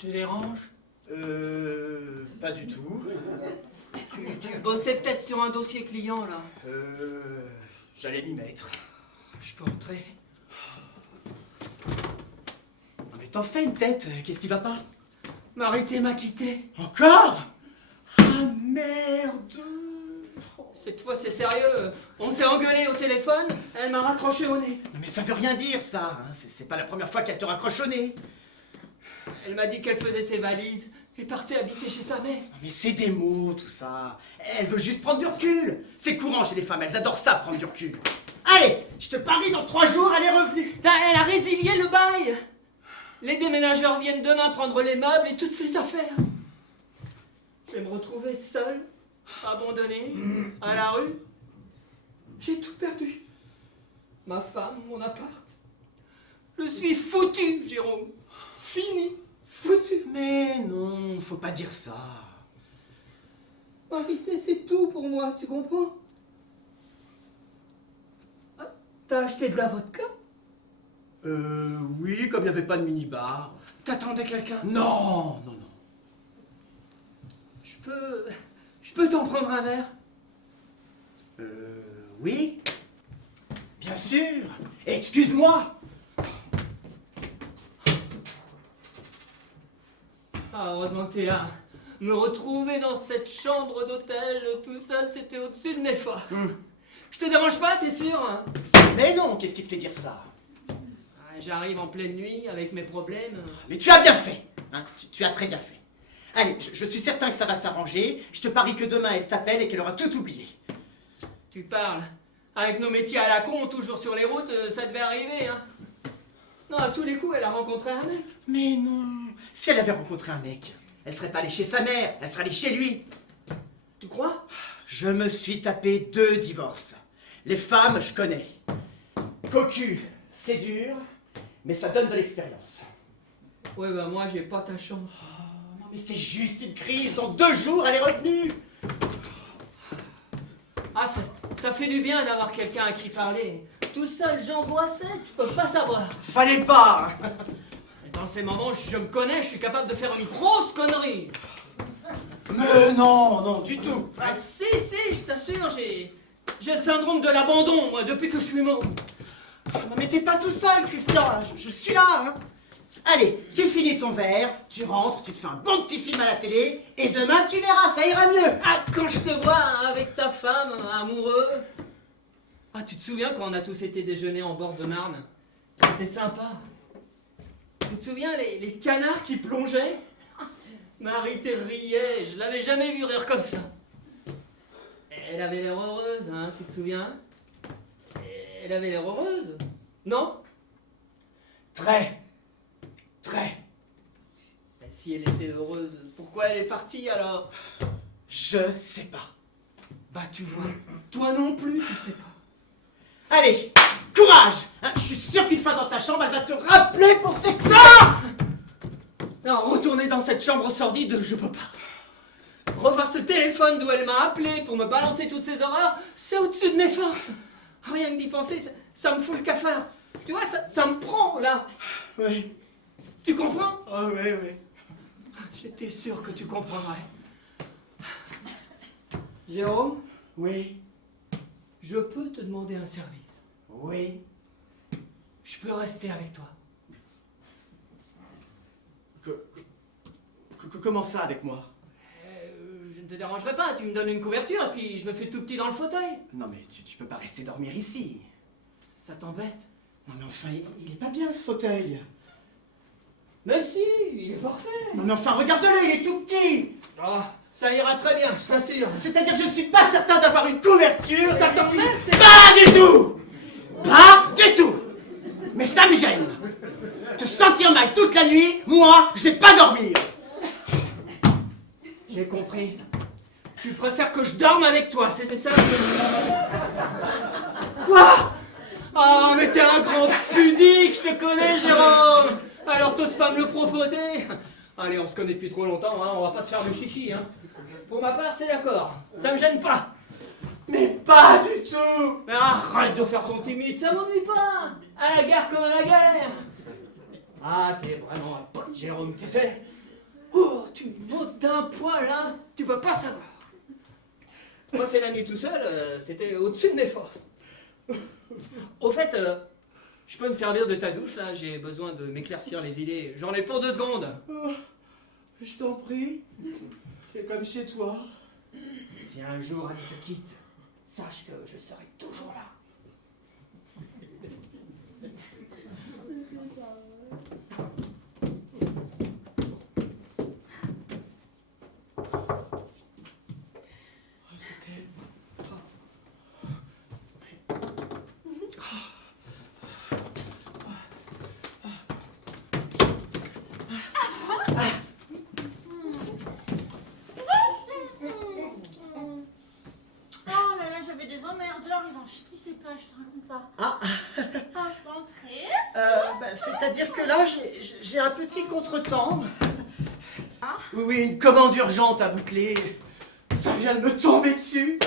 te dérange? Pas du tout. Tu bossais peut-être sur un dossier client, là. J'allais m'y mettre. Je peux entrer? Non mais t'en fais une tête, qu'est-ce qui va pas? Marité m'a quitté. Encore? Ah merde! Cette fois, c'est sérieux. On s'est engueulé au téléphone, elle m'a raccroché au nez. Non mais ça veut rien dire ça, hein. C'est pas la première fois qu'elle te raccroche au nez. Elle m'a dit qu'elle faisait ses valises et partait habiter chez sa mère. Non mais c'est des mots tout ça. Elle veut juste prendre du recul. C'est courant chez les femmes, elles adorent ça, prendre du recul. Allez, je te parie dans 3 jours, elle est revenue. Elle a résilié le bail. Les déménageurs viennent demain prendre les meubles et toutes ses affaires. Je vais me retrouver seule, abandonnée, à la rue. J'ai tout perdu. Ma femme, mon appart. Je suis foutu, Jérôme. Fini, foutu. Mais non, faut pas dire ça. Marité, c'est tout pour moi, tu comprends? Ah, t'as acheté de la vodka? Oui, comme il n'y avait pas de minibar. T'attendais quelqu'un? Non, non, non. Je peux t'en prendre un verre? Oui. Bien sûr. Excuse-moi. Ah, heureusement que t'es là. Me retrouver dans cette chambre d'hôtel tout seul, c'était au-dessus de mes forces. Je te dérange pas, t'es sûr? Hein? Mais non, qu'est-ce qui te fait dire ça? J'arrive en pleine nuit avec mes problèmes. Mais tu as bien fait, hein, tu as très bien fait. Allez, je suis certain que ça va s'arranger. Je te parie que demain elle t'appelle et qu'elle aura tout oublié. Tu parles. Avec nos métiers à la con, toujours sur les routes, ça devait arriver, hein. Non, à tous les coups, elle a rencontré un mec. Mais non, si elle avait rencontré un mec, elle serait pas allée chez sa mère, elle serait allée chez lui. Tu crois? Je me suis tapé 2 divorces. Les femmes, je connais. Cocu, c'est dur, mais ça donne de l'expérience. Ouais, bah moi, j'ai pas ta chance. Non mais c'est juste une crise, dans 2 jours, elle est retenue. Ah, ça fait du bien d'avoir quelqu'un à qui parler. Tout seul, j'envoie ça, tu peux pas savoir. Fallait pas. Et dans ces moments, je me connais, je suis capable de faire une grosse connerie. Mais non, non, du tout. Ah si, je t'assure, j'ai le syndrome de l'abandon, moi, depuis que je suis mort. Non mais t'es pas tout seul, Christian, là. Je suis là, hein. Allez, tu finis ton verre, tu rentres, tu te fais un bon petit film à la télé, et demain tu verras, ça ira mieux. Ah, quand je te vois hein, avec ta femme, amoureux. Ah, tu te souviens quand on a tous été déjeuner en bord de Marne? C'était sympa. Tu te souviens les canards qui plongeaient? Marité riait, je l'avais jamais vu rire comme ça. Elle avait l'air heureuse, hein, tu te souviens? Elle avait l'air heureuse, non? Très. Si elle était heureuse, pourquoi elle est partie alors? Je sais pas. Bah tu vois, toi non plus tu sais pas. Allez, courage, hein. Je suis sûr qu'une fois dans ta chambre, elle va te rappeler pour s'extraire. Non, retourner dans cette chambre sordide, je peux pas. Revoir ce téléphone d'où elle m'a appelé pour me balancer toutes ces horreurs, c'est au-dessus de mes forces. Rien que d'y penser, ça me fout le cafard. Tu vois, ça me prend là. Oui. Tu comprends? Oh oui. J'étais sûr que tu comprendrais. Jérôme, Oui. je peux te demander un service. Oui. Je peux rester avec toi. Comment ça avec moi? Je ne te dérangerai pas, tu me donnes une couverture et puis je me fais tout petit dans le fauteuil. Non mais tu peux pas rester dormir ici. Ça t'embête? Non mais enfin, il est pas bien ce fauteuil. Mais si, il est parfait. Non mais enfin, regarde-le, il est tout petit. Ah, ça ira très bien, je t'assure. C'est-à-dire que je ne suis pas certain d'avoir une couverture. Ça t'emmerde, c'est... Pas du tout. Pas du tout. Mais ça me gêne. Te sentir mal toute la nuit, moi, je vais pas dormir. J'ai compris. Tu préfères que je dorme avec toi, c'est ça? Quoi? Ah, mais t'es un grand pudique, je te connais, Jérôme. Alors t'oses pas me le proposer? Allez, on se connaît depuis trop longtemps, hein, on va pas se faire de chichi, hein. Pour ma part, c'est d'accord. Ça me gêne pas. Mais pas du tout. Mais arrête de faire ton timide, ça m'ennuie pas. À la guerre comme à la guerre. Ah, t'es vraiment un pote, Jérôme, tu sais. Oh, tu montes d'un poil, là, tu peux pas savoir. Moi, c'est la nuit tout seul, c'était au-dessus de mes forces. Au fait, je peux me servir de ta douche, là, j'ai besoin de m'éclaircir les idées. J'en ai pour 2 secondes. Oh, je t'en prie. C'est comme chez toi. Si un jour Annie te quitte, sache que je serai toujours là. Oh là là, j'avais des emmerdeurs, ils ont fini ces pages, je te raconte pas. Ah, Ah, je peux entrer. c'est-à-dire que là, j'ai un petit contretemps. Ah. Oui, oui, une commande urgente à boucler. Ça vient de me tomber dessus.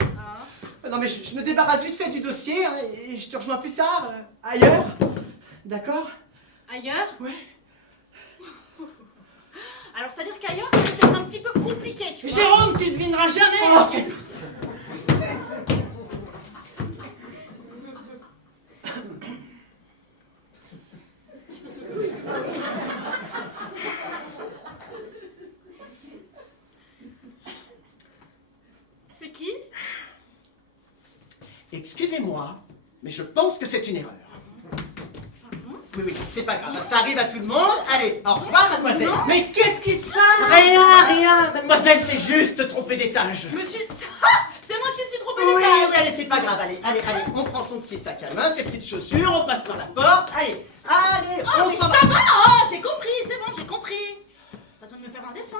Ah. Non, mais je me débarrasse vite fait du dossier hein, et je te rejoins plus tard, ailleurs. D'accord? Ailleurs? Ouais. Alors, c'est-à-dire qu'ailleurs, c'est peut-être un petit peu compliqué, tu vois. Jérôme, tu devineras jamais. Oh, c'est... C'est qui? Excusez-moi, mais je pense que c'est une erreur. Oui, oui, c'est pas grave, ça arrive à tout le monde. Allez, au revoir, mademoiselle. Non. Mais qu'est-ce qui se passe? Rien, rien, mademoiselle, c'est juste trompé d'étage. Monsieur... Ah, c'est moi qui me suis trompée Oui, d'étage. oui, allez, c'est pas grave, allez, on prend son petit sac à main, ses petites chaussures, on passe par la porte, allez, Oh, on mais s'en ça va. va, oh, j'ai compris, c'est bon, j'ai compris. Pas besoin de me faire un dessin.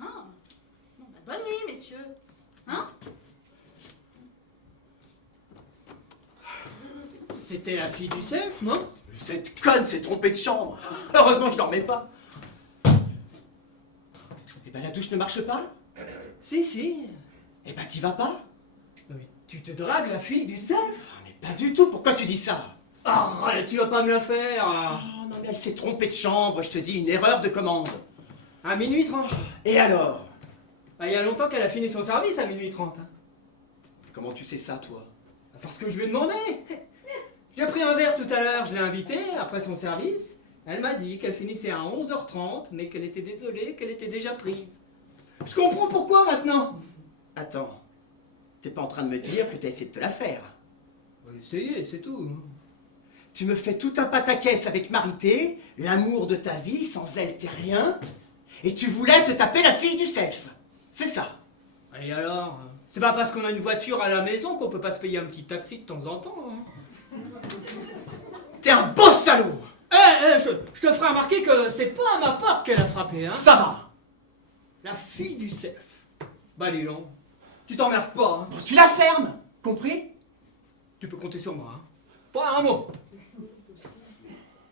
Ah. Bon, bah, bonne nuit, messieurs. Hein? C'était la fille du self, non? Cette conne s'est trompée de chambre. Heureusement que je dormais pas. Eh ben la douche ne marche pas. Si, si. Eh ben t'y vas pas. Mais tu te dragues la fille du self? Ah, mais pas du tout, pourquoi tu dis ça? Arrête, tu vas pas me la faire. Oh non mais elle s'est trompée de chambre, je te dis, une erreur de commande. À minuit 30. Et alors? Ah, il y a longtemps qu'elle a fini son service à minuit 30. Hein. Comment tu sais ça toi? Parce que je lui ai demandé. J'ai pris un verre tout à l'heure, je l'ai invitée après son service. Elle m'a dit qu'elle finissait à 11h30, mais qu'elle était désolée, qu'elle était déjà prise. Je comprends pourquoi maintenant. Attends, t'es pas en train de me dire que t'as essayé de te la faire? Essayez, c'est tout. Tu me fais tout un pataquès avec Marité, l'amour de ta vie, sans elle t'es rien, et tu voulais te taper la fille du self. C'est ça. Et alors? C'est pas parce qu'on a une voiture à la maison qu'on peut pas se payer un petit taxi de temps en temps. Hein. T'es un beau salaud. Je te ferai remarquer que c'est pas à ma porte qu'elle a frappé, hein. Ça va. La fille du self. Bah dis donc, tu t'emmerdes pas, hein. Bon, tu la fermes, compris? Tu peux compter sur moi, hein. Pas un mot.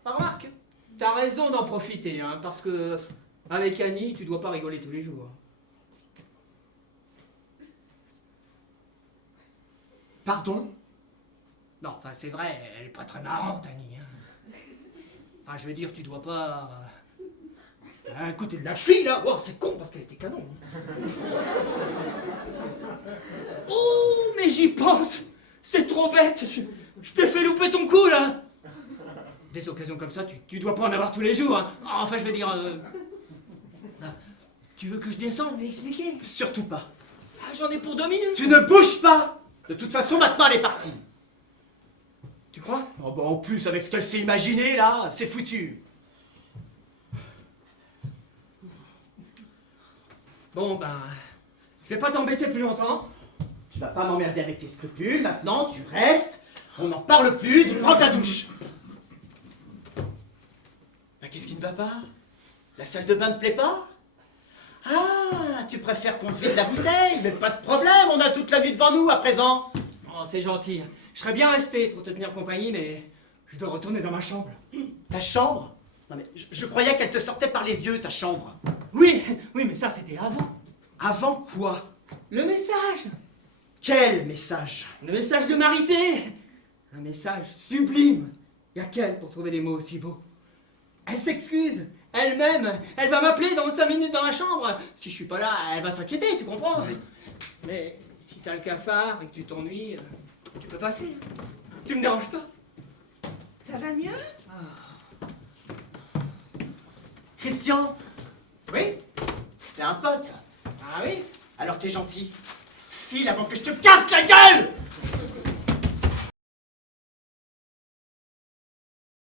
Ah, remarque, t'as raison d'en profiter, hein, parce que avec Annie, tu dois pas rigoler tous les jours. Pardon? Non, enfin c'est vrai, elle est pas très marrante, Annie. Hein. Enfin, je veux dire, tu dois pas. À côté de la fille là, oh, c'est con parce qu'elle était canon. Oh, mais j'y pense. C'est trop bête. Je t'ai fait louper ton coup là. Des occasions comme ça, tu dois pas en avoir tous les jours. Hein. Enfin, je veux dire. Là, tu veux que je descende et expliquer? Surtout pas. Ah, j'en ai pour 2 minutes. Tu ne bouges pas. De toute façon, maintenant elle est partie. Tu crois? Oh bah en plus, avec ce qu'elle s'est imaginé là, c'est foutu. Bon, ben. Je vais pas t'embêter plus longtemps. Tu vas pas m'emmerder avec tes scrupules, maintenant tu restes, on n'en parle plus, tu prends ta douche. Bah qu'est-ce qui ne va pas? La salle de bain ne plaît pas? Ah, tu préfères qu'on se vide la bouteille, mais pas de problème, on a toute la nuit devant nous à présent. Oh, c'est gentil. Je serais bien resté pour te tenir compagnie, mais je dois retourner dans ma chambre. Ta chambre? Non mais je croyais qu'elle te sortait par les yeux, ta chambre. Oui, oui, mais ça c'était avant. Avant quoi? Le message. Quel message? Le message de Marité. Un message sublime. Y a qu'elle pour trouver des mots aussi beaux. Elle s'excuse. Elle-même, elle va m'appeler dans 5 minutes dans la chambre. Si je suis pas là, elle va s'inquiéter, tu comprends? Mais si t'as le cafard et que tu t'ennuies, tu peux passer. Tu me déranges pas. Ça va mieux? Christian, Oui? t'es un pote. Ah oui? Alors t'es gentil. File avant que je te casse la gueule!